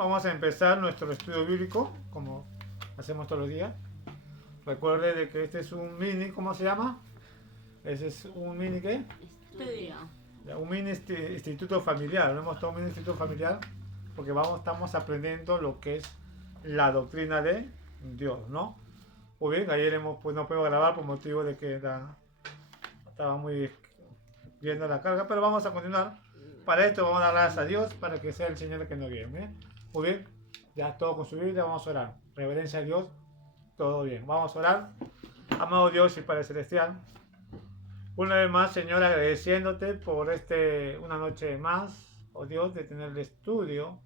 vamos a empezar nuestro estudio bíblico, como hacemos todos los días. Recuerde de que este es un mini, ¿cómo se llama? Ese es un mini, ¿qué? Estudio. Un mini instituto familiar. Lo hemos tomado un mini instituto familiar porque estamos aprendiendo lo que es la doctrina de Dios, ¿no? Muy bien, ayer no pudimos grabar por motivo de que estaba muy viendo la carga, pero vamos a continuar. Para esto vamos a dar gracias a Dios para que sea el Señor el que nos guíe. Muy bien, ya todo con su Biblia, vamos a orar. Reverencia a Dios, todo bien. Vamos a orar. Amado Dios y Padre Celestial, una vez más, Señor, agradeciéndote por una noche más, oh Dios, de tener el estudio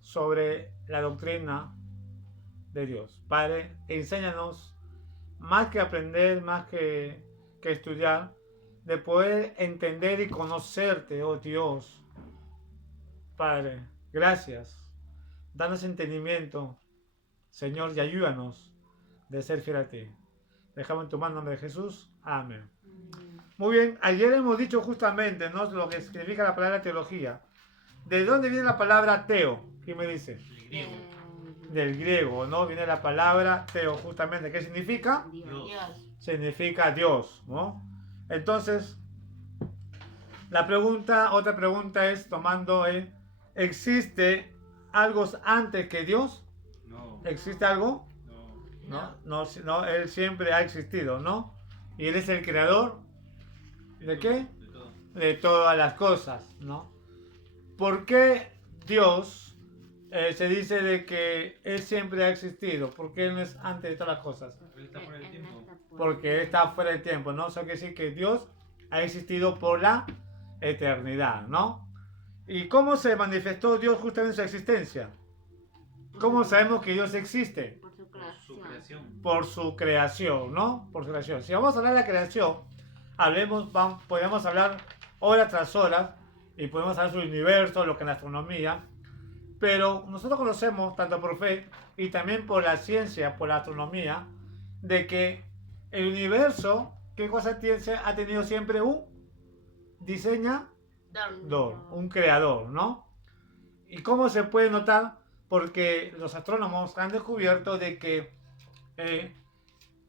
sobre la doctrina de Dios. Padre, enséñanos más que aprender, más que estudiar, de poder entender y conocerte, oh Dios. Padre, gracias. Danos entendimiento, Señor, y ayúdanos de ser fiel a ti. Dejamos en tu mano en nombre de Jesús. Amén. Muy bien, ayer hemos dicho justamente, ¿no?, lo que significa la palabra teología. ¿De dónde viene la palabra teo? ¿Quién me dice? Del griego, ¿no? Viene la palabra teo, justamente. ¿Qué significa? Dios. Significa Dios, ¿no? Entonces, otra pregunta es, ¿existe algo antes que Dios? No. ¿Existe algo? No, Él siempre ha existido, ¿no? Y Él es el creador, ¿de qué? De todo. De todas las cosas, ¿no? ¿Por qué Dios se dice de que Él siempre ha existido? Porque Él no es antes de todas las cosas. Él está fuera del tiempo. Porque Él está fuera del tiempo, ¿no? Eso quiere decir que Dios ha existido por la eternidad, ¿no? ¿Y cómo se manifestó Dios justamente en su existencia? ¿Cómo sabemos que Dios existe? Por su Por su creación. Por su creación, ¿no? Por su creación. Si vamos a hablar de la creación, podemos hablar horas tras horas y podemos hablar sobre el universo, lo que es la astronomía, pero nosotros conocemos, tanto por fe y también por la ciencia, por la astronomía, de que el universo, ¿qué cosa ha tenido siempre? Un diseñador, un creador, ¿no? ¿Y cómo se puede notar? Porque los astrónomos han descubierto de que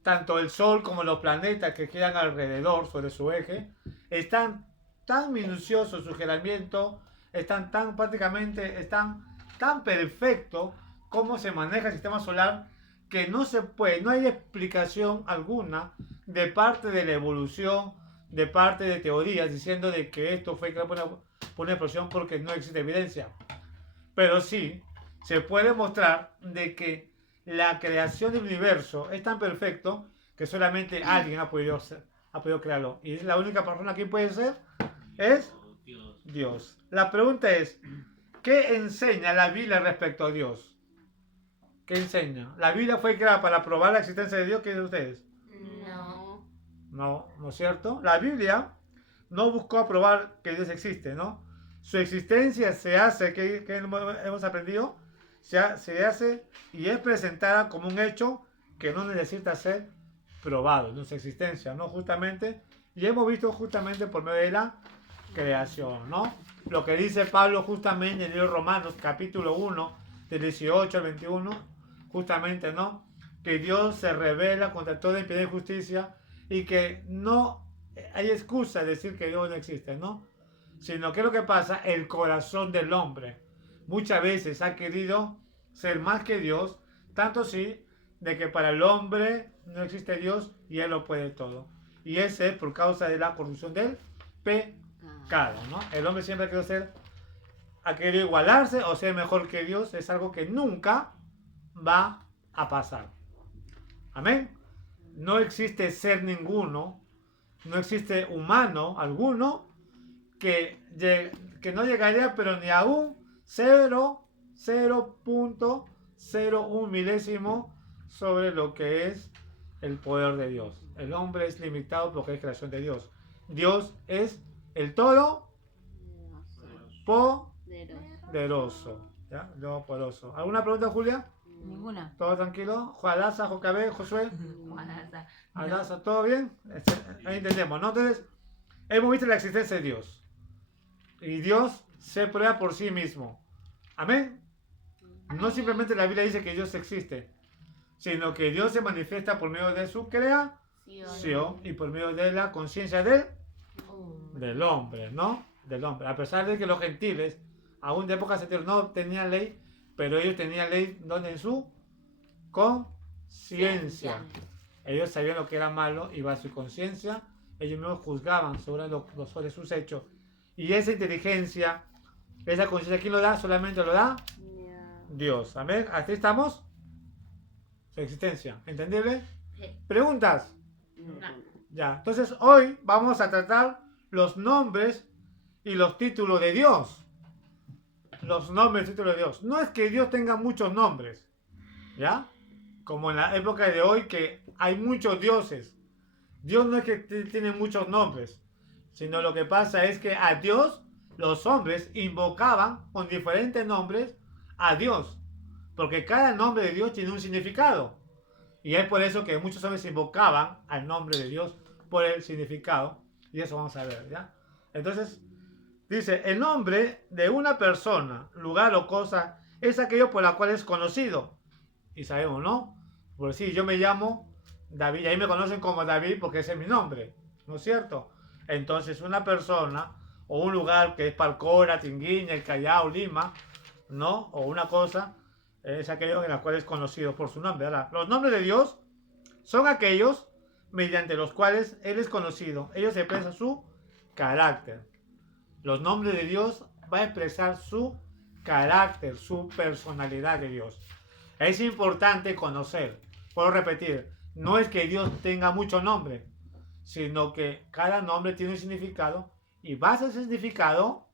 tanto el Sol como los planetas que giran alrededor sobre su eje están tan minuciosos, su giramiento, están tan perfectos cómo se maneja el sistema solar, que no hay explicación alguna de parte de la evolución, de parte de teorías diciendo de que esto fue creado por una explosión, porque no existe evidencia. Pero sí se puede mostrar de que la creación del universo es tan perfecto que solamente alguien ha podido crearlo. Y es la única persona que puede ser, es Dios. La pregunta es, ¿qué enseña la Biblia respecto a Dios? ¿Qué enseña? ¿La Biblia fue creada para probar la existencia de Dios? ¿Qué dicen ustedes? No, ¿no es cierto? La Biblia no buscó probar que Dios existe, ¿no? Su existencia se hace, que hemos aprendido, se hace y es presentada como un hecho que no necesita ser probado, en su existencia, ¿no? Justamente, y hemos visto justamente por medio de la creación, ¿no? Lo que dice Pablo justamente en el libro de Romanos, capítulo 1, del 18 al 21, justamente, ¿no? Que Dios se revela contra toda impiedad y injusticia y que no hay excusa de decir que Dios no existe, ¿no? Sino que lo que pasa, el corazón del hombre muchas veces ha querido ser más que Dios, tanto sí de que para el hombre no existe Dios y Él lo puede todo. Y ese es por causa de la corrupción del pecado, ¿no? El hombre siempre ha querido igualarse o ser mejor que Dios. Es algo que nunca va a pasar. Amén. No existe ser ninguno, no existe humano alguno que no llegaría pero ni a un 0.01 milésimo sobre lo que es el poder de Dios. El hombre es limitado porque es creación de Dios. Dios es el todo poderoso. ¿Ya? Poderoso. ¿Alguna pregunta, Julia? Ninguna. ¿Todo tranquilo? Juanaza, Jocabé, Josué. Juanaza. Alaza, ¿todo bien? Ahí entendemos, ¿no? Entonces, hemos visto la existencia de Dios. Y Dios se prueba por sí mismo. Amén. No simplemente la Biblia dice que Dios existe, sino que Dios se manifiesta por medio de su creación y por medio de la conciencia del hombre, ¿no? Del hombre. A pesar de que los gentiles, aún de épocas anteriores, no tenían ley, pero ellos tenían ley donde en su conciencia. Ellos sabían lo que era malo y bajo su conciencia, ellos mismos juzgaban sobre sus hechos. Y esa inteligencia, esa conciencia, ¿quién lo da? Solamente lo da Dios. Amén. ¿Así estamos? Su existencia. ¿Entendible? ¿Preguntas? Ya. Entonces hoy vamos a tratar los nombres y los títulos de Dios. Los nombres y títulos de Dios. No es que Dios tenga muchos nombres, ¿ya? Como en la época de hoy que hay muchos dioses. Dios no es que tiene muchos nombres, sino lo que pasa es que a Dios los hombres invocaban con diferentes nombres a Dios, porque cada nombre de Dios tiene un significado. Y es por eso que muchos hombres invocaban al nombre de Dios por el significado. Y eso vamos a ver, ¿ya? Entonces, dice, el nombre de una persona, lugar o cosa es aquello por la cual es conocido. Y sabemos, ¿no? Por decir, yo me llamo David, y ahí me conocen como David porque ese es mi nombre, ¿no es cierto? Entonces, una persona o un lugar que es Palcora, Tinguiña, El Callao, Lima, ¿no? O una cosa es aquello en la cual es conocido por su nombre. Ahora, los nombres de Dios son aquellos mediante los cuales Él es conocido. Ellos expresan su carácter. Los nombres de Dios van a expresar su carácter, su personalidad de Dios. Es importante conocer. Puedo repetir, no es que Dios tenga muchos nombres, sino que cada nombre tiene un significado y base ese significado,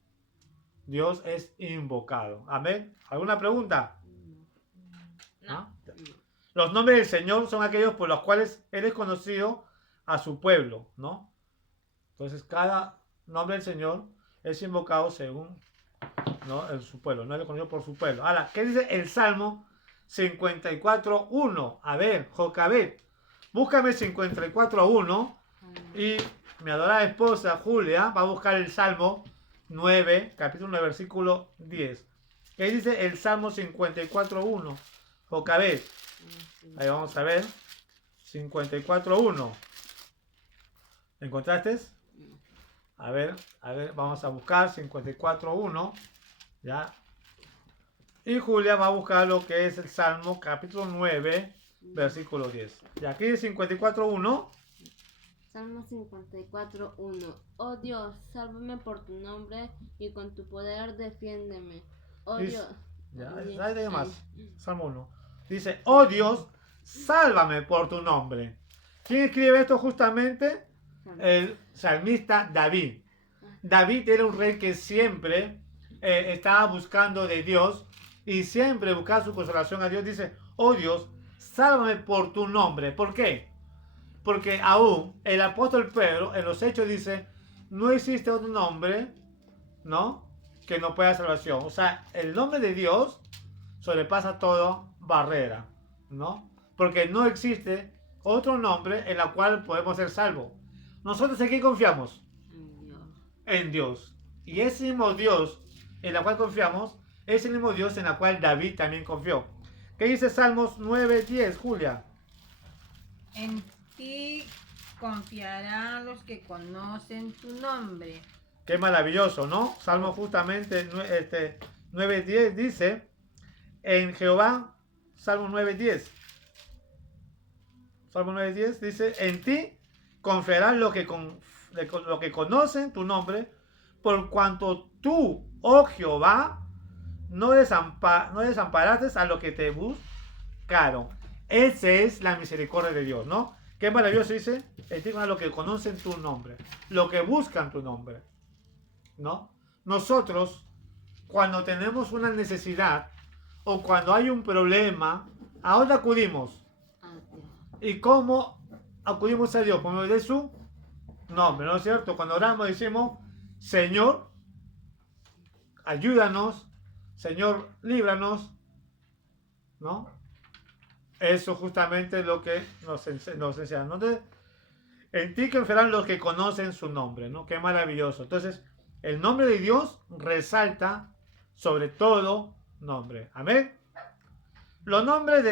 Dios es invocado. Amén. ¿Alguna pregunta? ¿No? Los nombres del Señor son aquellos por los cuales Él es conocido a su pueblo, ¿no? Entonces cada nombre del Señor es invocado según, ¿no? Su pueblo, no es conocido por su pueblo. Ahora, ¿qué dice el Salmo 54.1? A ver, Jocabet, búscame 54.1 y mi adorada esposa Julia va a buscar el Salmo 9, capítulo 9, versículo 10. ¿Qué dice el Salmo 54.1? Jocabet. Ahí vamos a ver. 54.1. ¿Encontraste? A ver, vamos a buscar 54.1. ¿Ya? Y Julia va a buscar lo que es el Salmo capítulo 9, versículo 10. Y aquí 54.1. Salmo 54.1. Oh Dios, sálvame por tu nombre y con tu poder defiéndeme. Oh Dios. Ya, hay más. Salmo 1. Dice, oh Dios, sálvame por tu nombre. ¿Quién escribe esto justamente? El salmista David. David era un rey que siempre estaba buscando de Dios y siempre buscaba su consolación a Dios. Dice, oh Dios, sálvame por tu nombre. ¿Por qué? Porque aún el apóstol Pedro en los Hechos dice, no existe otro nombre, ¿no?, que no pueda salvación. O sea, el nombre de Dios sobrepasa toda barrera, ¿no? Porque no existe otro nombre en el cual podemos ser salvos. ¿Nosotros en qué confiamos? En Dios. Y ese mismo Dios en el cual confiamos es el mismo Dios en el cual David también confió. ¿Qué dice Salmos 9:10, Julia? En ti confiarán los que conocen tu nombre. Qué maravilloso, ¿no? Salmo justamente 9:10 dice, en Jehová, Salmo 9:10. Salmo 9:10 dice, en ti confiarán los que conocen tu nombre, por cuanto tú, oh Jehová, no desamparaste a los que te buscaron. Esa es la misericordia de Dios, ¿no? Qué maravilloso dice, en ti a los que conocen tu nombre, los que buscan tu nombre, ¿no? Nosotros, cuando tenemos una necesidad o cuando hay un problema, ¿a dónde acudimos? ¿Y cómo acudimos a Dios? Por medio de su nombre, ¿no es cierto? Cuando oramos decimos, Señor, ayúdanos, Señor, líbranos, ¿no? Eso justamente es lo que nos enseña. Entonces, en ti confiarán los que conocen su nombre, ¿no? Qué maravilloso. Entonces, el nombre de Dios resalta sobre todo nombres. Amén. Los nombres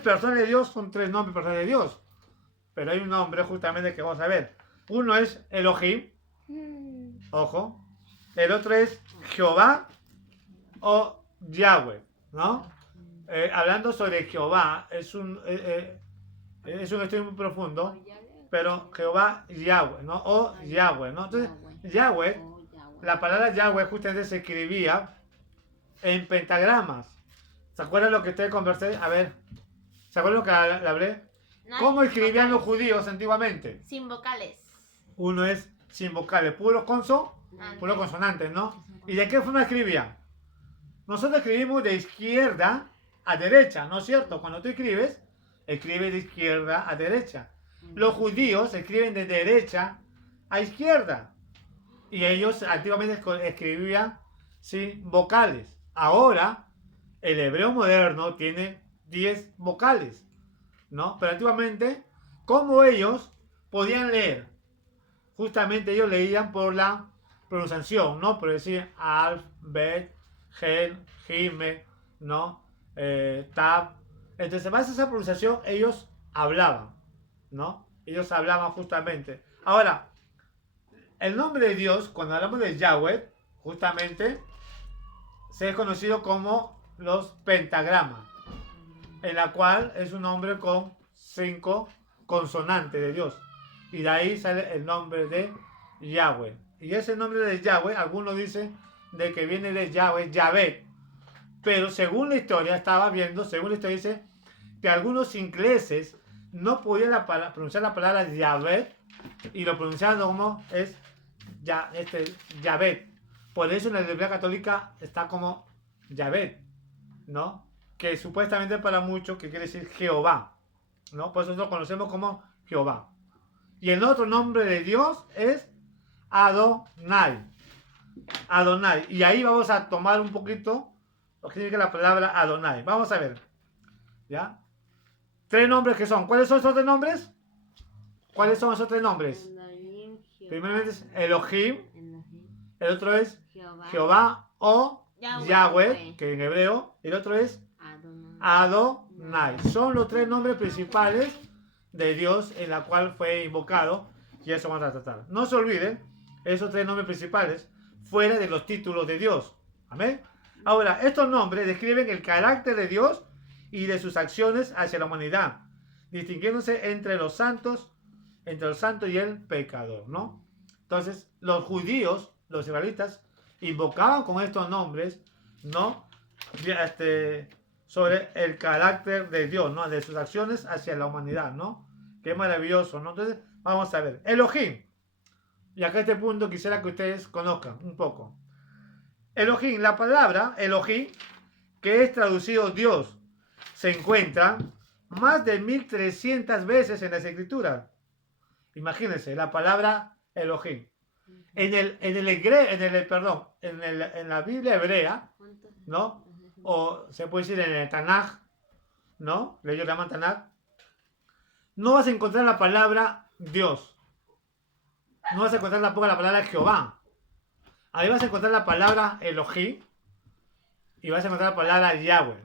personales de Dios son 3 nombres personales de Dios. Pero hay un nombre justamente que vamos a ver. Uno es Elohim. Ojo. El otro es Jehová o Yahweh, ¿no? Hablando sobre Jehová, es un estudio muy profundo, pero Jehová Yahweh, ¿no? O Yahweh, ¿no? Entonces, Yahweh, la palabra Yahweh justamente se escribía en pentagramas. ¿Se acuerdan lo que ustedes conversé? A ver, ¿se acuerdan lo que le hablé? ¿Cómo escribían los judíos antiguamente? Sin vocales. Uno es sin vocales, puros consonantes, ¿no? ¿Y de qué forma escribían? Nosotros escribimos de izquierda a derecha, ¿no es cierto? Cuando tú escribes, escribes de izquierda a derecha. Los judíos escriben de derecha a izquierda. Y ellos antiguamente escribían sin vocales. Ahora, el hebreo moderno tiene 10 vocales, ¿no? Pero antiguamente, ¿cómo ellos podían leer? Justamente ellos leían por la pronunciación, ¿no? Por decir Alf, Bet, Gel, Gime, ¿no? Tab. Entonces, en base a esa pronunciación, ellos hablaban, ¿no? Ellos hablaban justamente. Ahora, el nombre de Dios, cuando hablamos de Yahweh, justamente, se es conocido como los pentagramas, en la cual es un nombre con 5 consonantes de Dios. Y de ahí sale el nombre de Yahweh. Y ese nombre de Yahweh, algunos dicen de que viene de Yahweh, Yahvé. Pero según la historia, según la historia dice que algunos ingleses no podían pronunciar la palabra Yahvé y lo pronunciaban como es Yahvé. Por eso en la Biblia católica está como Yahvé, ¿no? Que supuestamente para muchos que quiere decir Jehová, ¿no? Por eso lo conocemos como Jehová. Y el otro nombre de Dios es Adonai. Adonai. Y ahí vamos a tomar un poquito lo que significa la palabra Adonai. Vamos a ver. ¿Ya? 3 nombres que son. ¿Cuáles son esos 3 nombres? ¿Cuáles son esos 3 nombres? Primeramente es Elohim. El otro es Jehová o Yahweh, que en hebreo. El otro es Adonai. Son los 3 nombres principales de Dios en la cual fue invocado. Y eso vamos a tratar. No se olviden esos 3 nombres principales fuera de los títulos de Dios. Amén. Ahora, estos nombres describen el carácter de Dios y de sus acciones hacia la humanidad, distinguiéndose entre los santos y el pecador, ¿no? Entonces, los judíos, los israelitas, invocaban con estos nombres, ¿no? Sobre el carácter de Dios, ¿no? De sus acciones hacia la humanidad, ¿no? Qué maravilloso, ¿no? Entonces, vamos a ver. Elohim. Y acá a este punto quisiera que ustedes conozcan un poco. Elohim, la palabra Elohim, que es traducido Dios, se encuentra más de 1300 veces en las escrituras. Imagínense, la palabra Elohim. En la Biblia hebrea, ¿no? O se puede decir en el Tanaj, ¿no? Ellos llaman Tanaj. No vas a encontrar la palabra Dios. No vas a encontrar tampoco la palabra Jehová. Ahí vas a encontrar la palabra Elohim y vas a encontrar la palabra Yahweh.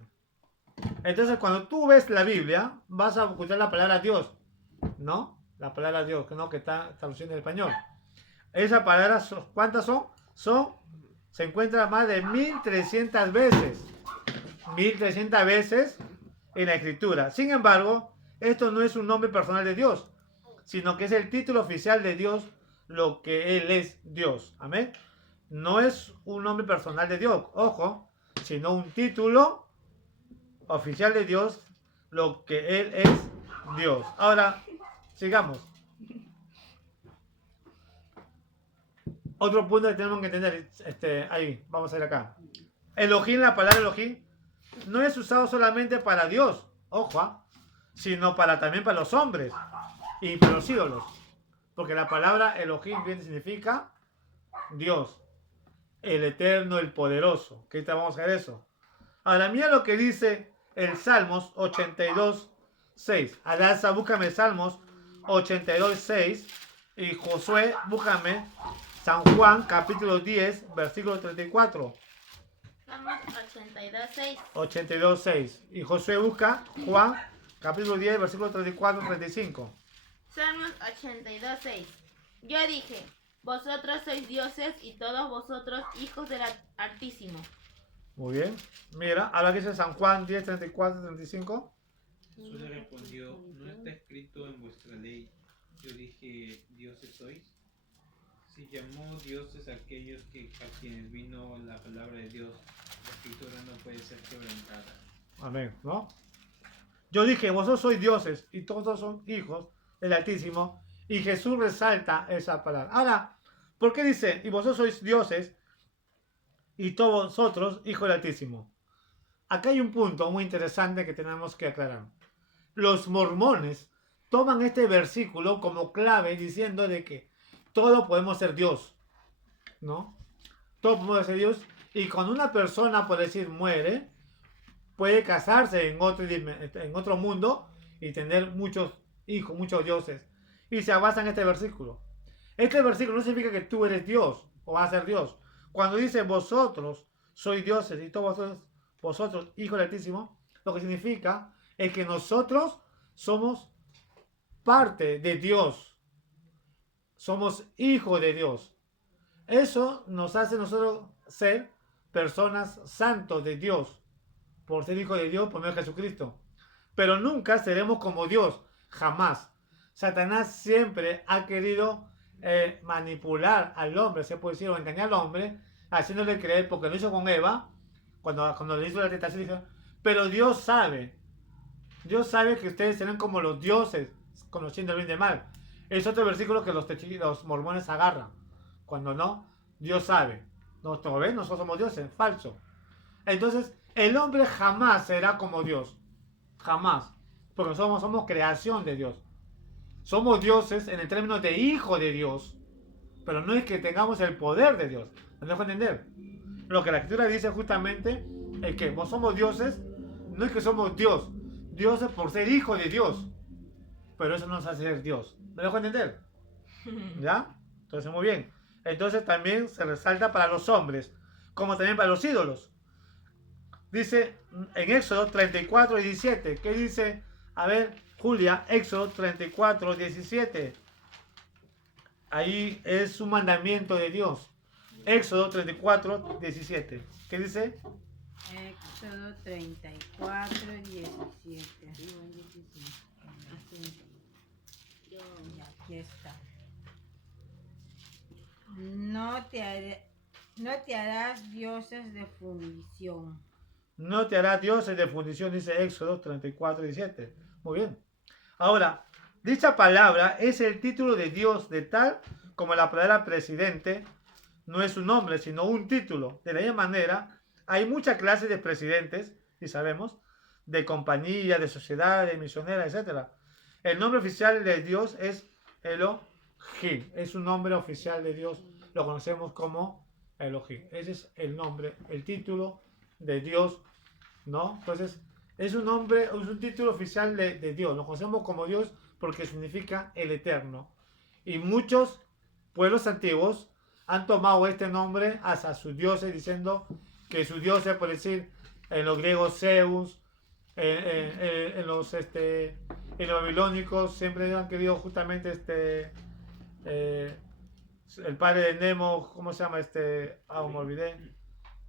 Entonces, cuando tú ves la Biblia, vas a escuchar la palabra Dios, ¿no? La palabra Dios, ¿no? Que está traduciendo en español. Esa palabra, ¿cuántas son? Se encuentra más de 1300 veces. 1300 veces en la escritura. Sin embargo, esto no es un nombre personal de Dios, sino que es el título oficial de Dios, lo que Él es Dios. Amén. No es un nombre personal de Dios, ojo, sino un título oficial de Dios, lo que Él es Dios. Ahora, sigamos. Otro punto que tenemos que entender, ahí, vamos a ir acá. Elohim, la palabra Elohim, no es usado solamente para Dios, ojo, sino también para los hombres y para los ídolos. Porque la palabra Elohim bien significa Dios, el eterno, el poderoso. Que ahorita vamos a ver eso. Ahora, mira lo que dice el Salmos 82:6. Adalza, búscame Salmos 82:6. Y Josué, búscame San Juan, capítulo 10, versículo 34. Salmos 82:6. 82.6. Y Josué busca Juan, capítulo 10, versículo 34-35. Salmos 82:6. Yo dije, vosotros sois dioses y todos vosotros hijos del Altísimo. Muy bien. Mira, ahora que dice San Juan 10, 34-35. Jesús le respondió, ¿no está escrito en vuestra ley? Yo dije, ¿dioses sois? Si llamó dioses a aquellos a quienes vino la palabra de Dios, la escritura no puede ser quebrantada. Amén, ¿no? Yo dije, vosotros sois dioses y todos son hijos del Altísimo. Y Jesús resalta esa palabra. Ahora, ¿por qué dice, y vosotros sois dioses y todos vosotros hijos del Altísimo? Acá hay un punto muy interesante que tenemos que aclarar. Los mormones toman este versículo como clave diciendo de que todos podemos ser Dios, ¿no? Todos podemos ser Dios. Y cuando una persona, por decir, muere, puede casarse en otro mundo y tener muchos hijos, muchos dioses. Y se basa en este versículo. Este versículo no significa que tú eres Dios o vas a ser Dios. Cuando dice vosotros sois dioses y todos vosotros hijos del Altísimo, lo que significa es que nosotros somos parte de Dios. Somos hijos de Dios. Eso nos hace nosotros ser personas santos de Dios, por ser hijos de Dios por medio de Jesucristo. Pero nunca seremos como Dios, jamás. Satanás siempre ha querido manipular al hombre, se puede decir, o engañar al hombre, haciéndole creer, porque lo hizo con Eva, cuando le hizo la tentación, dijo, pero Dios sabe que ustedes serán como los dioses, conociendo el bien y el mal. Es otro versículo que los mormones agarran. Cuando no, Dios sabe. Nosotros somos dioses, falso. Entonces, el hombre jamás será como Dios. Jamás. Porque somos creación de Dios. Somos dioses en el término de hijo de Dios. Pero no es que tengamos el poder de Dios. ¿Me dejo entender? Lo que la Escritura dice justamente es que vos somos dioses. No es que somos Dios. Dioses por ser hijo de Dios. Pero eso no nos hace ser Dios. ¿Me dejo entender? ¿Ya? Entonces, muy bien. Entonces también se resalta para los hombres, como también para los ídolos. Dice en Éxodo 34:17. ¿Qué dice? A ver, Julia, Éxodo 34:17. Ahí es un mandamiento de Dios. Éxodo 34:17. ¿Qué dice? Éxodo 34:17. Y aquí está. No te harás dioses de fundición. No te harás dioses de fundición, dice Éxodo 34:17. Muy bien. Ahora, dicha palabra es el título de Dios, de tal como la palabra presidente no es un nombre, sino un título. De la misma manera, hay muchas clases de presidentes, y sabemos, de compañía, de sociedad, de misioneras, etc. El nombre oficial de Dios es Elohim. Es un nombre oficial de Dios. Lo conocemos como Elohim. Ese es el nombre, el título de Dios, ¿no? Entonces, es un nombre, es un título oficial de Dios. Lo conocemos como Dios porque significa el Eterno. Y muchos pueblos antiguos han tomado este nombre hacia sus dioses, diciendo que sus dioses, por decir, en los griegos Zeus, en los babilónicos, siempre han querido justamente el padre de Nemo, ¿cómo se llama? Me olvidé,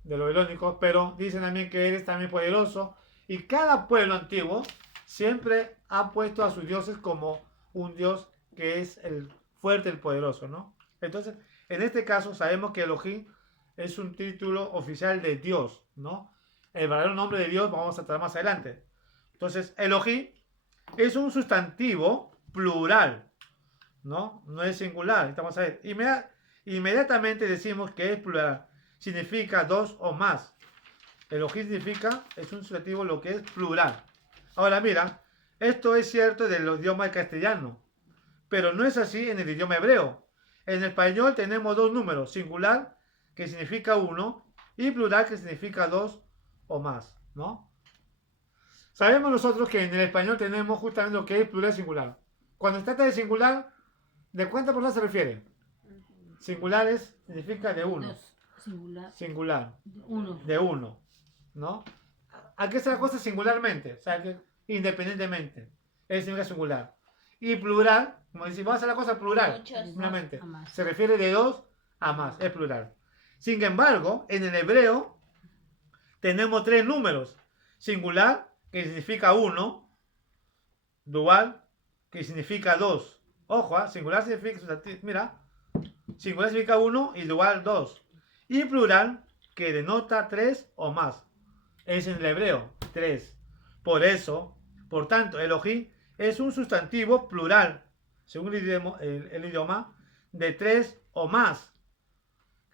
de los babilónicos, pero dicen también que él es también poderoso. Y cada pueblo antiguo siempre ha puesto a sus dioses como un dios que es el fuerte, el poderoso, ¿no? Entonces, en este caso sabemos que Elohim es un título oficial de Dios, ¿no? El verdadero nombre de Dios vamos a tratar más adelante. Entonces, Elohim es un sustantivo plural, ¿no? No es singular. Vamos a ver. Inmediatamente decimos que es plural. Significa dos o más. Elohim significa, es un sustantivo lo que es plural. Ahora mira, esto es cierto del idioma castellano, pero no es así en el idioma hebreo. En español tenemos dos números, singular, que significa uno, y plural, que significa dos o más, ¿no? Sabemos nosotros que en el español tenemos justamente lo que es plural y singular. Cuando se trata de singular, ¿de cuántas personas se refiere? Singulares significa de uno. Dos. singular. singular, Uno. de uno, ¿no? Hay que hacer las cosas singularmente, o sea, que independientemente, es significa singular. Y plural, como decimos, vamos a hacer la cosa plural, Muchos. simplemente, A más. se refiere de dos a más, es plural. Sin embargo, en el hebreo tenemos tres números, singular, que significa uno, dual, que significa dos. Ojo, singular significa, mira, singular significa uno y dual dos. Y plural, que denota tres o más. Es en el hebreo, tres. Por eso, por tanto, Elohim es un sustantivo plural, según el idioma, de tres o más.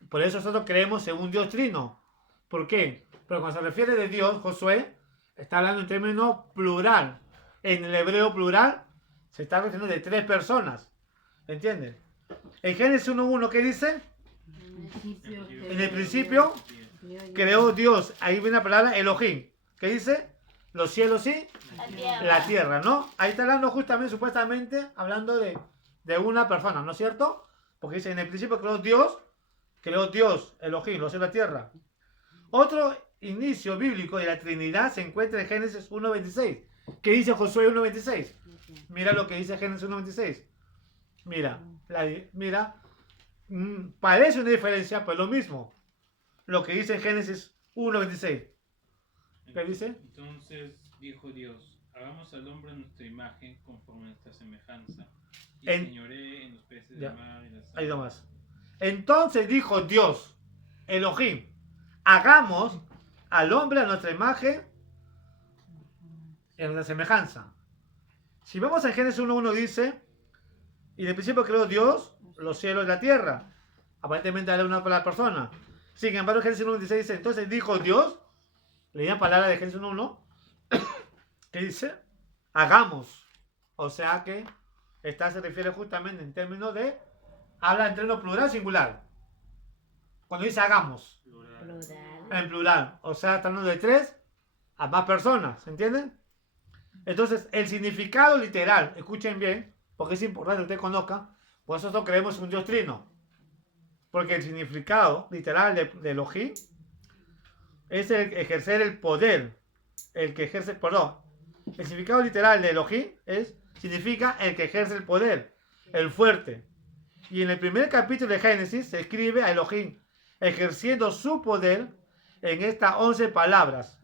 Por eso nosotros creemos en un Dios trino. ¿Por qué? Pero cuando se refiere de Dios, Josué está hablando en términos plural. En el hebreo plural se está refiriendo de tres personas. ¿Entiendes? En Génesis 1.1, ¿qué dice? En el principio creó Dios. Ahí viene la palabra Elohim. ¿Qué dice? Los cielos y La tierra. la tierra, ¿no? Ahí está hablando justamente, supuestamente, hablando de una persona, ¿no es cierto? Porque dice, en el principio creó Dios, Elohim, los cielos y la tierra. Otro inicio bíblico de la Trinidad se encuentra en Génesis 1.26. ¿Qué dice Josué 1.26? Mira lo que dice Génesis 1.26. Mira, parece una diferencia, pero es lo mismo. Lo que dice Génesis 1.26. ¿Qué dice? Entonces dijo Dios, hagamos al hombre a nuestra imagen conforme a nuestra semejanza, y En- señoré en los peces Ya. del mar y las Ahí aves, nomás. Entonces dijo Dios, Elohim, hagamos al hombre a nuestra imagen y a nuestra semejanza. Si vamos a Génesis 1.1 dice, y de principio creó Dios los cielos y la tierra. Aparentemente habla una palabra persona. Sin embargo, Génesis 1.16 dice, entonces dijo Dios, leía palabra de Génesis 1.1, que dice, hagamos. O sea que esta se refiere justamente en términos de, habla en términos plural singular. Cuando dice hagamos, plural. en plural. O sea, está hablando de tres a más personas, ¿se entienden? Entonces, el significado literal, escuchen bien, porque es importante que ustedes conozcan, por eso nosotros creemos en un Dios trino. Porque el significado literal de Elohim es el ejercer el poder. El que ejerce, perdón, el significado literal de Elohim significa el que ejerce el poder, el fuerte. Y en el primer capítulo de Génesis se escribe a Elohim ejerciendo su poder en estas 11 palabras.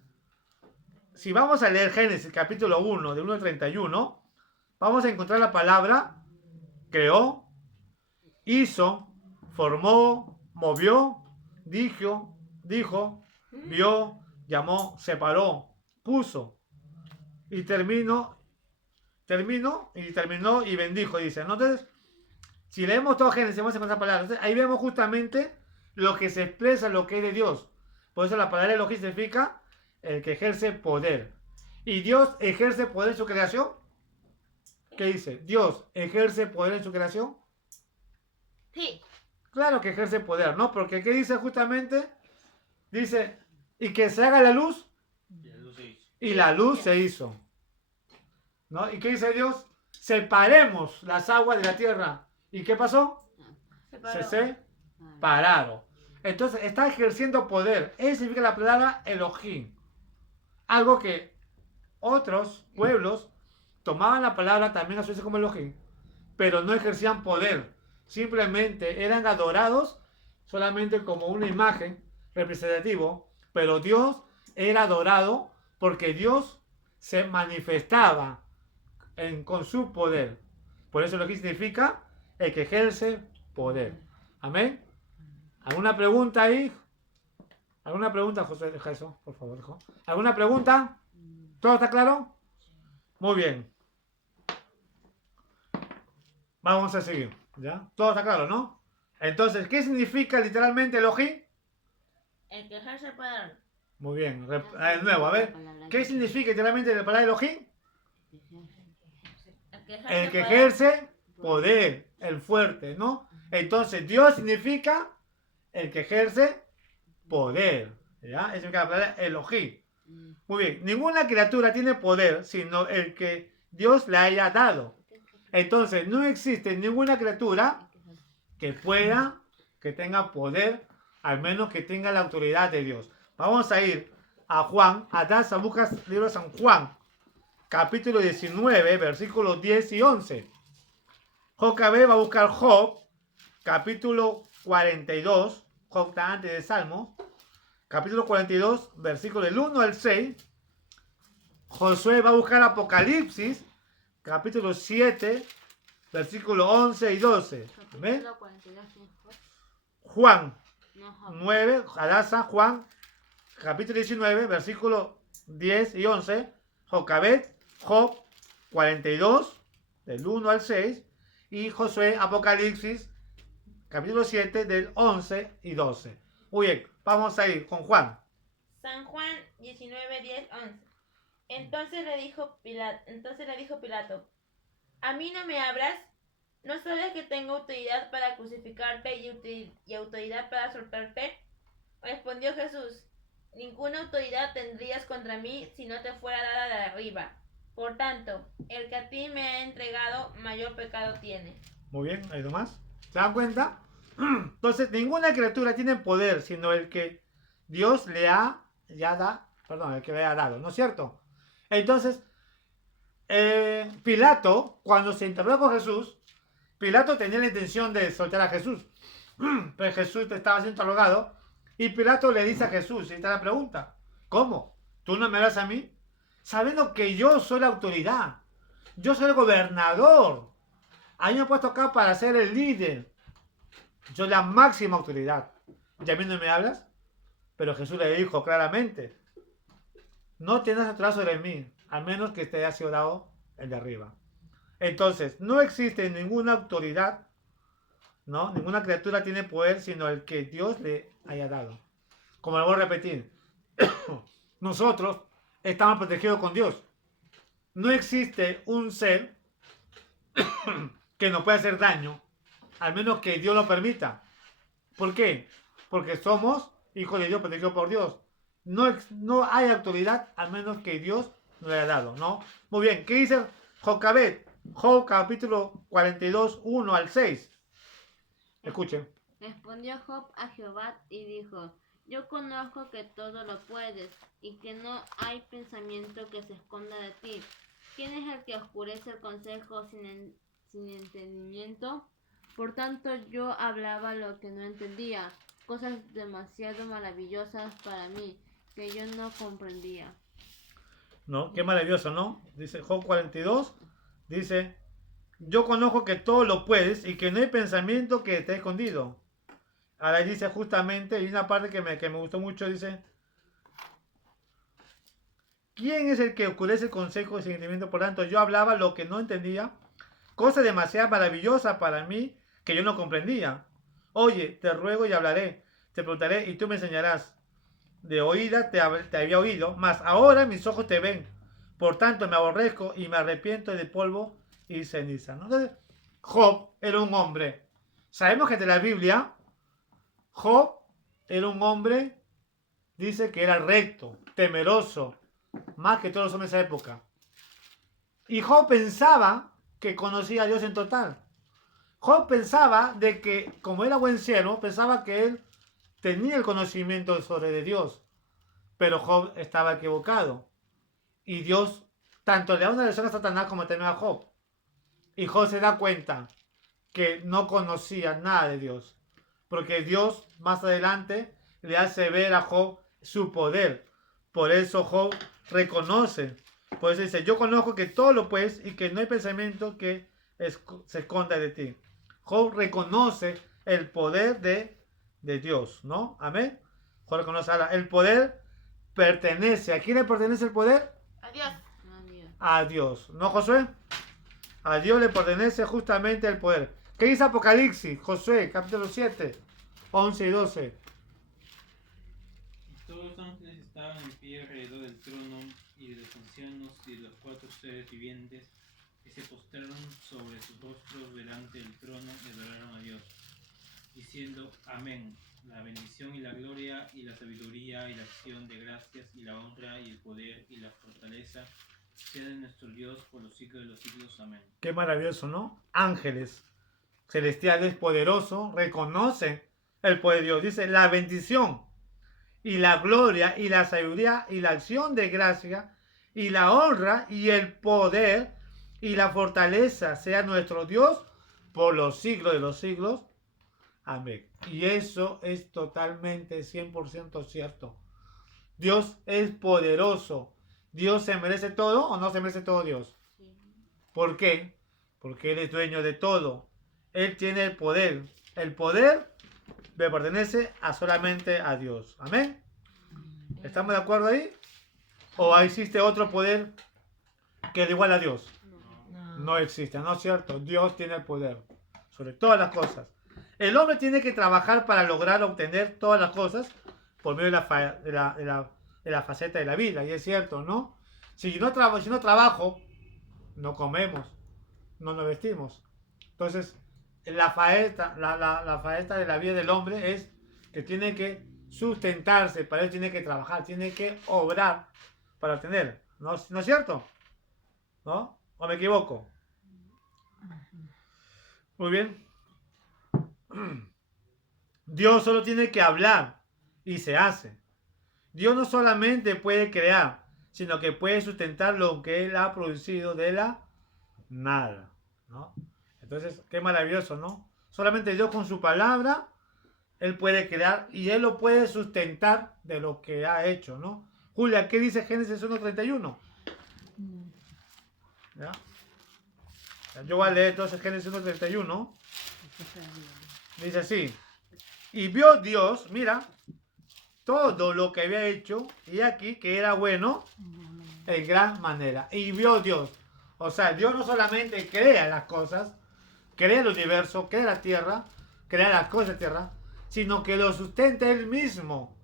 Si vamos a leer Génesis capítulo 1, de 1 al 31, vamos a encontrar la palabra creó, hizo, formó, movió, dijo, vio, llamó, separó, puso y terminó y bendijo, dice. Entonces, si leemos todo Génesis, vamos a encontrar palabras. Entonces, ahí vemos justamente lo que se expresa, lo que es de Dios. Por eso la palabra Elohim significa el que ejerce poder. ¿Y Dios ejerce poder en su creación? ¿Qué dice? ¿Dios ejerce poder en su creación? Sí. Claro que ejerce poder, ¿no? Porque ¿qué dice justamente? Dice, y que se haga la luz, Y la luz se hizo. y la luz se hizo. ¿No? ¿Y qué dice Dios? Separemos las aguas de la tierra. ¿Y qué pasó? Se separaron. Entonces está ejerciendo poder. Eso significa la palabra Elohim. Algo que otros pueblos tomaban la palabra también a su vez como Elohim, pero no ejercían poder. Simplemente eran adorados solamente como una imagen representativo, pero Dios era adorado porque Dios se manifestaba con su poder. Por eso lo que significa el que ejerce poder. Amén. ¿Alguna pregunta ahí? ¿Alguna pregunta, José? Deja eso, por favor, hijo. ¿Alguna pregunta? ¿Todo está claro? Muy bien. Vamos a seguir. ¿Ya? Todo está claro, ¿no? Entonces, ¿qué significa literalmente Elohim? El que ejerce poder. Muy bien. De nuevo, a ver. ¿Qué significa literalmente la palabra Elohim? El que ejerce poder, el fuerte, ¿no? Entonces, Dios significa el que ejerce poder, ¿ya? Eso significa la palabra Elohim. Muy bien, ninguna criatura tiene poder, sino el que Dios le haya dado. Entonces, no existe ninguna criatura que tenga poder al menos que tenga la autoridad de Dios. Vamos a ir a Juan, buscas libro de San Juan, capítulo 19, versículos 10 y 11. Jocabed va a buscar Job, capítulo 42, Job está antes de Salmo, capítulo 42, versículo del 1 al 6. Josué va a buscar Apocalipsis, capítulo 7, versículo 11 y 12. ¿Ven? Capítulo 42, ¿no? Juan No, Job. 9, Adasa, Juan, capítulo 19, versículo 10 y 11. Jocabed, Job 42, del 1 al 6. Y Josué, Apocalipsis, capítulo 7, del 11 y 12. Muy bien, vamos a ir con Juan. San Juan 19, 10, 11. Entonces le dijo Pilato, ¿a mí no me hablas? ¿No sabes que tengo autoridad para crucificarte y autoridad para soltarte? Respondió Jesús, ninguna autoridad tendrías contra mí si no te fuera dada de arriba. Por tanto, el que a ti me ha entregado, mayor pecado tiene. Muy bien, ¿hay más? ¿Se dan cuenta? Entonces, ninguna criatura tiene poder, sino el que Dios el que le ha dado, ¿no es cierto? Entonces, Pilato, cuando se interrogó con Jesús, Pilato tenía la intención de soltar a Jesús. Pero Jesús estaba siendo interrogado y Pilato le dice a Jesús, y está la pregunta, ¿cómo? ¿Tú no me das a mí? Sabiendo que yo soy la autoridad, yo soy el gobernador, a mí me he puesto acá para ser el líder, yo soy la máxima autoridad, ¿y a mí no me hablas? Pero Jesús le dijo claramente, no tienes autoridad sobre mí, al menos que te haya sido dado el de arriba. Entonces, no existe ninguna autoridad, ¿no? Ninguna criatura tiene poder sino el que Dios le haya dado. Como lo voy a repetir, nosotros estamos protegidos con Dios. No existe un ser que nos pueda hacer daño, al menos que Dios lo permita. ¿Por qué? Porque somos hijos de Dios, protegidos por Dios. No hay autoridad al menos que Dios nos haya dado, ¿no? Muy bien, ¿qué dice Jocabed? Job capítulo 42, 1 al 6. Escuchen. Respondió Job a Jehová y dijo, yo conozco que todo lo puedes y que no hay pensamiento que se esconda de ti. ¿Quién es el que oscurece el consejo sin entendimiento? Por tanto yo hablaba lo que no entendía, cosas demasiado maravillosas para mí que yo no comprendía. ¿No? Qué maravilloso, ¿no? Dice Job 42, dice, yo conozco que todo lo puedes y que no hay pensamiento que esté escondido. Ahora dice justamente, y una parte que me gustó mucho, dice, ¿quién es el que oscurece el consejo sin entendimiento? Por tanto, yo hablaba lo que no entendía, cosa demasiado maravillosa para mí que yo no comprendía. Oye, te ruego y hablaré, te preguntaré y tú me enseñarás. De oída te había oído, mas ahora mis ojos te ven. Por tanto me aborrezco y me arrepiento de polvo y ceniza. ¿No? Entonces, Job era un hombre. Sabemos que de la Biblia, Job era un hombre, dice que era recto, temeroso, más que todos los hombres de esa época. Y Job pensaba que conocía a Dios en total. Job pensaba de que, como era buen siervo, pensaba que él tenía el conocimiento sobre de Dios, pero Job estaba equivocado. Y Dios tanto le da una lección a Satanás como también a Job. Y Job se da cuenta que no conocía nada de Dios, porque Dios más adelante le hace ver a Job su poder. Por eso Job reconoce, por eso dice, yo conozco que todo lo puedes y que no hay pensamiento que se esconda de ti. Job reconoce el poder de Dios, ¿no? Amén. Job reconoce el poder pertenece. ¿A quién le pertenece el poder? Adiós. Adiós. A Dios. ¿No, Josué? A Dios le pertenece justamente el poder. ¿Qué dice Apocalipsis? Josué, capítulo 7, 11 y 12. Todos los ángeles estaban en pie alrededor del trono y de los ancianos y de los 4 seres vivientes y se postraron sobre sus rostros delante del trono y adoraron a Dios, diciendo Amén. La bendición y la gloria y la sabiduría y la acción de gracias y la honra y el poder y la fortaleza sean de nuestro Dios por los siglos de los siglos. Amén. Qué maravilloso, ¿no? Ángeles celestiales poderosos reconocen el poder de Dios. Dice, la bendición y la gloria y la sabiduría y la acción de gracia y la honra y el poder y la fortaleza sea nuestro Dios por los siglos de los siglos. Amén. Y eso es totalmente 100% cierto. Dios es poderoso. ¿Dios se merece todo o no se merece todo Dios? ¿Por qué? Porque Él es dueño de todo. Él tiene el poder. El poder le pertenece solamente a Dios. Amén. ¿Estamos de acuerdo ahí? ¿O existe otro poder que es igual a Dios? No existe, ¿no es cierto? Dios tiene el poder sobre todas las cosas. El hombre tiene que trabajar para lograr obtener todas las cosas por medio de la faceta de la vida. Y es cierto, ¿no? Si no trabajo, no comemos, no nos vestimos. Entonces, la faeta de la vida del hombre es que tiene que sustentarse, para él tiene que trabajar, tiene que obrar para tener. ¿No es cierto? ¿No? ¿O me equivoco? Muy bien. Dios solo tiene que hablar y se hace. Dios no solamente puede crear, sino que puede sustentar lo que Él ha producido de la nada, ¿no? Entonces, qué maravilloso, ¿no? Solamente Dios con su palabra, Él puede crear y Él lo puede sustentar de lo que ha hecho, ¿no? Julia, ¿qué dice Génesis 1:31? ¿Ya? Yo voy a leer entonces Génesis 1:31. Dice así. Y vio Dios, mira, todo lo que había hecho, y aquí que era bueno en gran manera. Y vio Dios. O sea, Dios no solamente crea las cosas, crea el universo, crea la tierra, crea las cosas de la tierra, sino que lo sustenta Él mismo.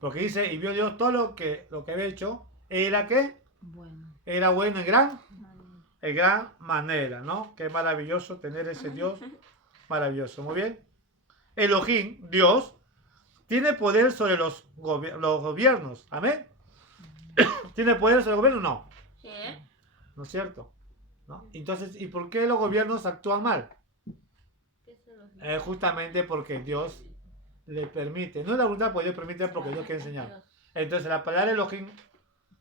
Porque dice, y vio Dios todo lo que había hecho, era ¿qué? Bueno. Era bueno en gran manera, ¿no? Qué maravilloso tener ese Dios maravilloso. Muy bien. Elohim, Dios, tiene poder sobre los gobiernos. Amén. ¿Tiene poder sobre el gobierno? No. Sí. ¿No es cierto? ¿No? Entonces, ¿y por qué los gobiernos actúan mal? Justamente porque Dios le permite. No es la voluntad, pues Dios permite porque Dios quiere enseñar. Entonces, la palabra Elohim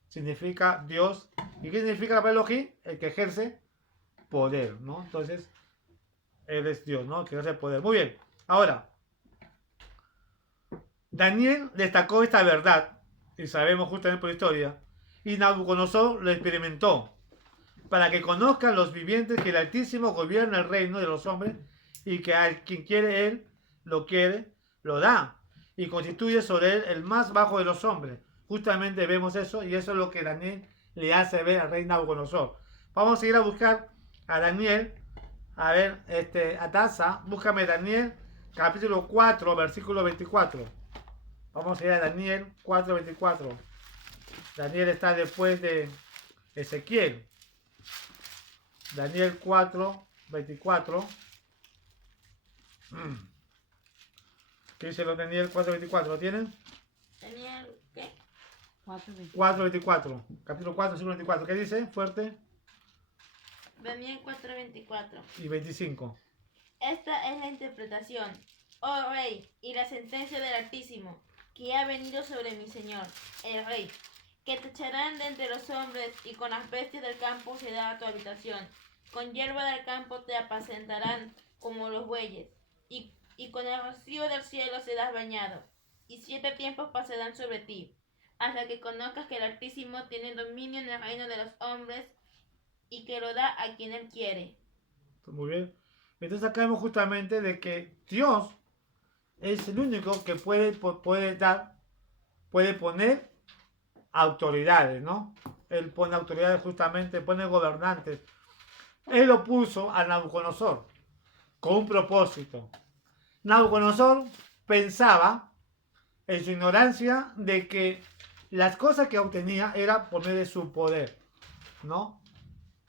significa Dios. ¿Y qué significa la palabra Elohim? El que ejerce poder, ¿no? Entonces, Él es Dios, ¿no? El que ejerce poder. Muy bien. Ahora, Daniel destacó esta verdad, y sabemos justamente por la historia, y Nabucodonosor lo experimentó, para que conozcan los vivientes que el Altísimo gobierna el reino de los hombres, y que a quien quiere Él, lo da, y constituye sobre Él el más bajo de los hombres. Justamente vemos eso, y eso es lo que Daniel le hace ver al rey Nabucodonosor. Vamos a ir a buscar a Daniel, a ver, a Taza, búscame Daniel, capítulo 4, versículo 24. Vamos a ir a Daniel 4:24. Daniel está después de Ezequiel. Daniel 4:24. ¿Qué dice lo Daniel 4:24? ¿Lo tienen? Daniel, ¿qué? 4:24. Capítulo 4, versículo 24. ¿Qué dice? Fuerte. Daniel 4:24. Y 25. Esta es la interpretación, oh rey, y la sentencia del Altísimo, que ha venido sobre mi señor, el rey, que te echarán de entre los hombres, y con las bestias del campo será tu habitación. Con hierba del campo te apacentarán como los bueyes, y con el rocío del cielo serás bañado. Y 7 tiempos pasarán sobre ti, hasta que conozcas que el Altísimo tiene dominio en el reino de los hombres, y que lo da a quien Él quiere. Muy bien. Entonces acá vemos justamente de que Dios es el único que puede poner autoridades, ¿no? Él pone autoridades justamente, pone gobernantes. Él lo puso a Nabucodonosor con un propósito. Nabucodonosor pensaba en su ignorancia de que las cosas que obtenía era por medio de su poder, ¿no?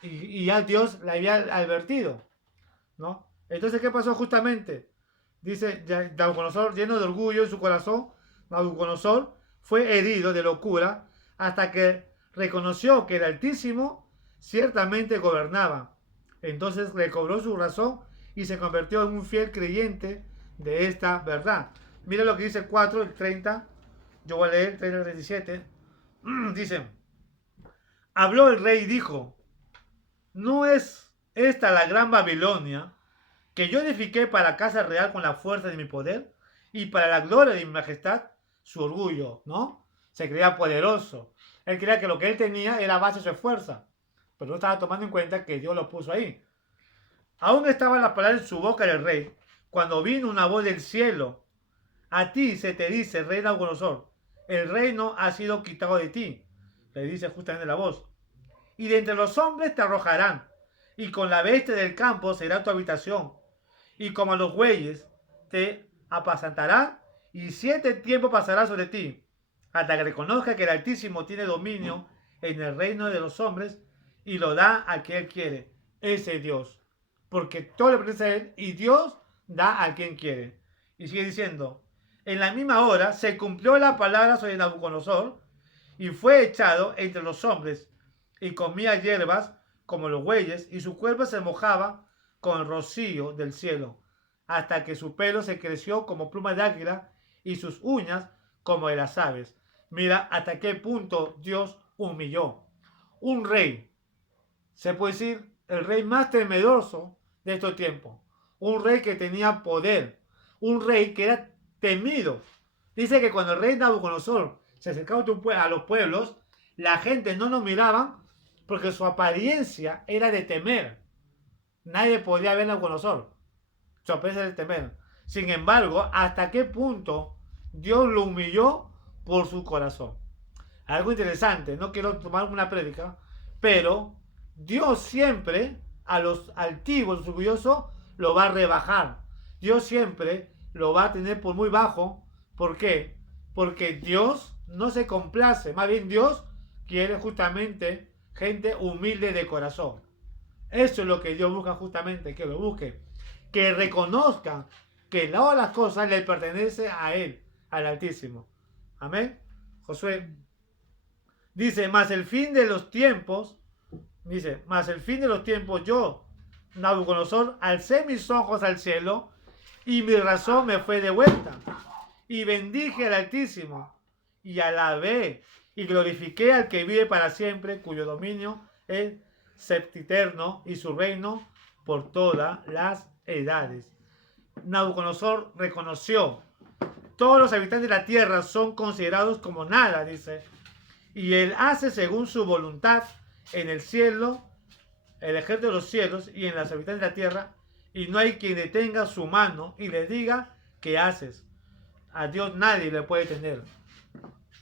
Y ya Dios le había advertido, ¿no? Entonces, ¿qué pasó justamente? Dice, Nabucodonosor, lleno de orgullo en su corazón, Nabucodonosor fue herido de locura hasta que reconoció que el Altísimo ciertamente gobernaba. Entonces recobró su razón y se convirtió en un fiel creyente de esta verdad. Mira lo que dice el 4, el 30. Yo voy a leer el 30 al 37. Dice, habló el rey y dijo, ¿no es esta la gran Babilonia que yo edifiqué para casa real con la fuerza de mi poder y para la gloria de mi majestad? Su orgullo, ¿no? Se creía poderoso. Él creía que lo que él tenía era base de su fuerza, pero no estaba tomando en cuenta que Dios lo puso ahí. Aún estaban las palabras en su boca del rey, cuando vino una voz del cielo. A ti se te dice, rey Nabucodonosor, el reino ha sido quitado de ti. Le dice justamente la voz. Y de entre los hombres te arrojarán, y con la bestia del campo será tu habitación. Y como a los bueyes te apacentará, y 7 tiempos pasará sobre ti, hasta que reconozca que el Altísimo tiene dominio en el reino de los hombres, y lo da a quien él quiere. Ese es Dios. Porque todo le pertenece a él, y Dios da a quien quiere. Y sigue diciendo, en la misma hora se cumplió la palabra sobre Nabucodonosor, y fue echado entre los hombres, y comía hierbas como los bueyes, y su cuerpo se mojaba con el rocío del cielo, hasta que su pelo se creció como pluma de águila, y sus uñas como de las aves. Mira hasta qué punto Dios humilló. Un rey, se puede decir, el rey más temeroso de estos tiempos. Un rey que tenía poder. Un rey que era temido. Dice que cuando el rey Nabucodonosor se acercaba a los pueblos, la gente no lo miraba porque su apariencia era de temer. Nadie podía ver a Nabucodonosor. Su apariencia era de temer. Sin embargo, ¿hasta qué punto Dios lo humilló por su corazón? Algo interesante, no quiero tomar una prédica, pero Dios siempre a los altivos, los orgullosos, lo va a rebajar. Dios siempre lo va a tener por muy bajo. ¿Por qué? Porque Dios no se complace. Más bien Dios quiere justamente gente humilde de corazón. Eso es lo que Dios busca justamente, que lo busque. Que reconozcan que todas las cosas le pertenecen a Él, al Altísimo. Amén. Josué dice, mas el fin de los tiempos, yo, Nabucodonosor, alcé mis ojos al cielo y mi razón me fue de vuelta. Y bendije al Altísimo y alabé y glorifiqué al que vive para siempre, cuyo dominio es septiterno y su reino por todas las edades. Nabucodonosor reconoció, todos los habitantes de la tierra son considerados como nada, dice, y él hace según su voluntad en el cielo, el ejército de los cielos y en los habitantes de la tierra, y no hay quien detenga su mano y le diga qué haces. A Dios nadie le puede tener.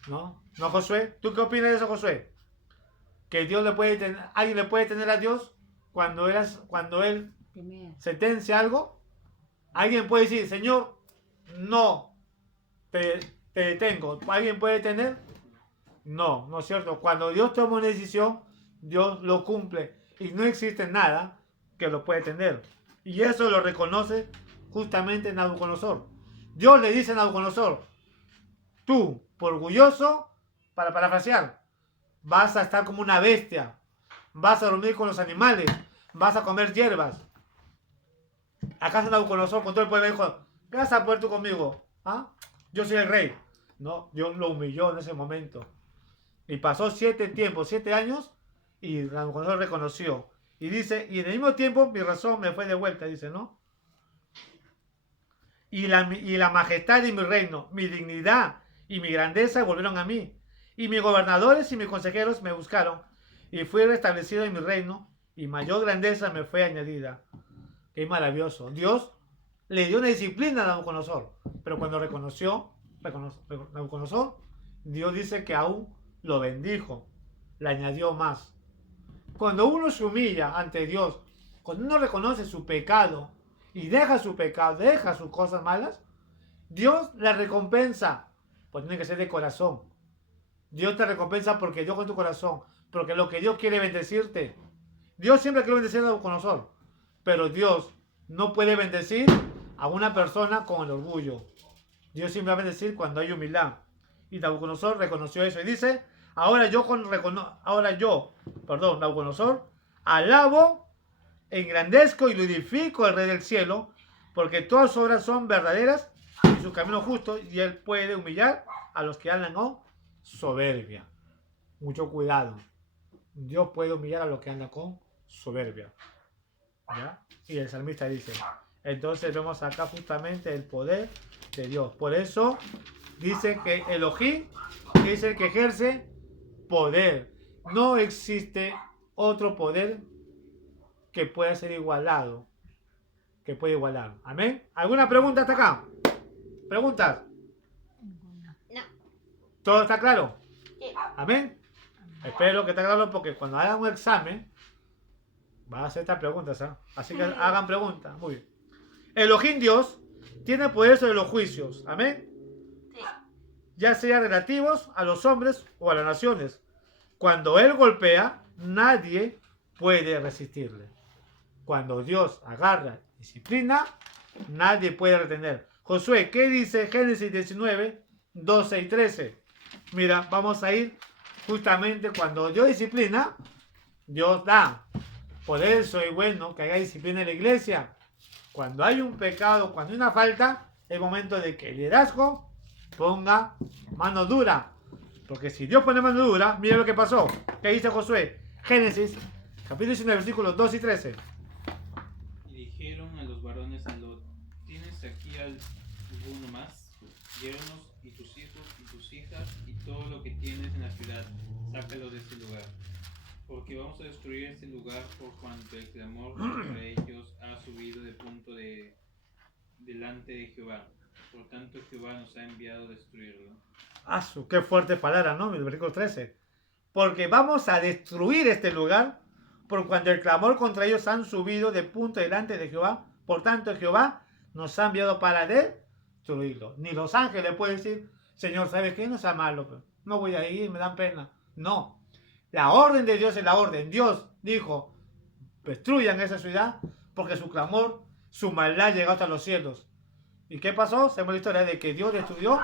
¿No, Josué? ¿Tú qué opinas de eso, Josué? Que Dios le puede tener, alguien le puede tener a Dios cuando él sentencia algo. Alguien puede decir, Señor, no te detengo. ¿Alguien puede tener? No, no es cierto. Cuando Dios toma una decisión, Dios lo cumple y no existe nada que lo pueda tener. Y eso lo reconoce justamente Nabucodonosor. Dios le dice a Nabucodonosor, tú, por orgulloso, para parafrasear, vas a estar como una bestia, vas a dormir con los animales, vas a comer hierbas. ¿Acaso Nabucodonosor con todo el pueblo dijo, ¿qué vas a poder tú conmigo? ¿Ah? Yo soy el rey. No, Dios lo humilló en ese momento. Y pasó 7 años, y Nabucodonosor reconoció. Y dice, y en el mismo tiempo mi razón me fue de vuelta, dice, ¿no? Y la majestad de mi reino, mi dignidad y mi grandeza volvieron a mí. Y mis gobernadores y mis consejeros me buscaron. Y fui restablecido en mi reino, y mayor grandeza me fue añadida. Qué maravilloso. Dios le dio una disciplina a Nabucodonosor. Pero cuando reconoció Nabucodonosor, Dios dice que aún lo bendijo. Le añadió más. Cuando uno se humilla ante Dios, cuando uno reconoce su pecado y deja su pecado, deja sus cosas malas, Dios le recompensa. Pues tiene que ser de corazón. Dios te recompensa porque Dios con tu corazón, porque lo que Dios quiere bendecirte. Dios siempre quiere bendecir a Nabucodonosor, pero Dios no puede bendecir a una persona con el orgullo. Dios siempre va a bendecir cuando hay humildad. Y Nabucodonosor reconoció eso y dice, Nabucodonosor, alabo, engrandezco y glorifico al Rey del cielo, porque todas sus obras son verdaderas y sus caminos justos, y él puede humillar a los que andan con soberbia. Mucho cuidado. Dios puede humillar a los que andan con soberbia. ¿Ya? Y el salmista dice, entonces vemos acá justamente el poder de Dios. Por eso dice que Elohim es el que ejerce poder. No existe otro poder que pueda ser igualado, que pueda igualar. ¿Amén? ¿Alguna pregunta hasta acá? ¿Preguntas? No. ¿Todo está claro? Sí. ¿Amén? Espero que esté claro, porque cuando hagan un examen va a hacer estas preguntas, ¿eh? Así que hagan preguntas. Muy bien. Elohim Dios tiene poder sobre los juicios. ¿Amén? Sí. Ya sea relativos a los hombres o a las naciones. Cuando Él golpea, nadie puede resistirle. Cuando Dios agarra, disciplina, nadie puede retener. Josué, ¿qué dice Génesis 19, 12 y 13? Mira, vamos a ir justamente cuando Dios disciplina, Dios da. Por eso es bueno que haya disciplina en la iglesia. Cuando hay un pecado, cuando hay una falta, es momento de que el liderazgo ponga mano dura. Porque si Dios pone mano dura, mira lo que pasó. ¿Qué dice Josué? Génesis, capítulo 19, versículos 2 y 13. Y dijeron a los varones a Lot, ¿tienes aquí alguno más? Llévanos y tus hijos y tus hijas y todo lo que tienes en la ciudad, sácalo de este lugar. Porque vamos a destruir este lugar por cuanto el clamor contra ellos ha subido de punto delante de Jehová. Por tanto Jehová nos ha enviado a destruirlo. Qué fuerte palabra, ¿no? El versículo 13. Porque vamos a destruir este lugar por cuanto el clamor contra ellos han subido de punto delante de Jehová. Por tanto Jehová nos ha enviado para destruirlo. Ni los ángeles pueden decir, Señor, ¿sabes qué? No sea malo, no voy a ir, me dan pena. No. La orden de Dios es la orden. Dios dijo, destruyan esa ciudad porque su clamor, su maldad llegó hasta los cielos. ¿Y qué pasó? Sabemos la historia de que Dios destruyó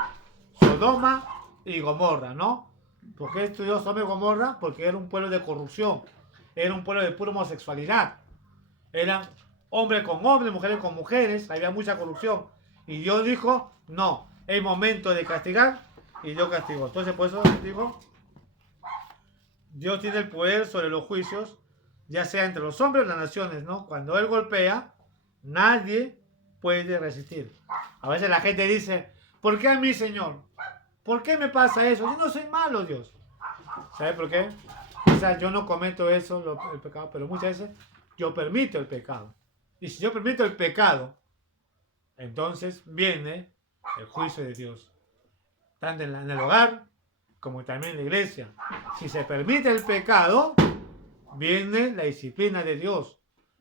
Sodoma y Gomorra, ¿no? ¿Por qué destruyó Sodoma y Gomorra? Porque era un pueblo de corrupción. Era un pueblo de pura homosexualidad. Eran hombres con hombres, mujeres con mujeres. Había mucha corrupción. Y Dios dijo, no, es momento de castigar. Y Dios castigó. Entonces, por eso digo, Dios tiene el poder sobre los juicios, ya sea entre los hombres o las naciones, ¿no? Cuando Él golpea, nadie puede resistir. A veces la gente dice, ¿por qué a mí, Señor? ¿Por qué me pasa eso? Yo no soy malo, Dios. ¿Sabe por qué? Quizás yo no cometo eso, el pecado, pero muchas veces yo permito el pecado. Y si yo permito el pecado, entonces viene el juicio de Dios. Tanto en el hogar como también en la iglesia. Si se permite el pecado, viene la disciplina de Dios.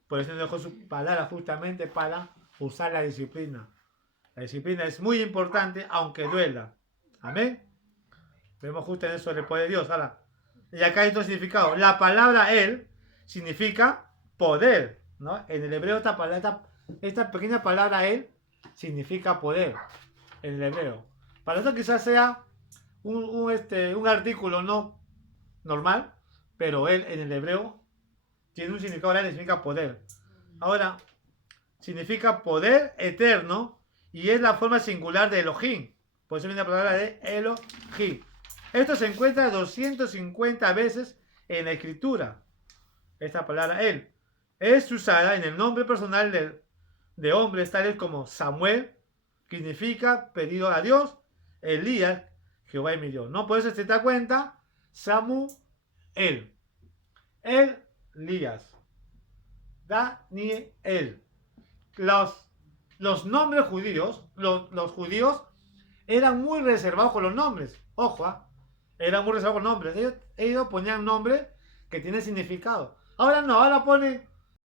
Por eso dejó su palabra justamente para usar la disciplina. La disciplina es muy importante, aunque duela. Amén. Vemos justo en eso el poder de Dios. Ahora, y acá hay otro significado. La palabra Él significa poder, ¿no? En el hebreo esta pequeña palabra Él significa poder. En el hebreo. Para eso quizás sea un artículo no normal, pero Él en el hebreo tiene un significado grande, significa poder. Ahora, significa poder eterno y es la forma singular de Elohim. Por eso viene la palabra de Elohim. Esto se encuentra 250 veces en la escritura. Esta palabra Él es usada en el nombre personal de hombres tales como Samuel, que significa pedido a Dios, Elías, Jehová es mi Dios. No, por eso se da cuenta, Samuel, Elías, Daniel. Los nombres judíos, los judíos eran muy reservados con los nombres. Ojo, eran muy reservados con nombres. Ellos ponían nombres que tienen significado. Ahora no, ahora ponen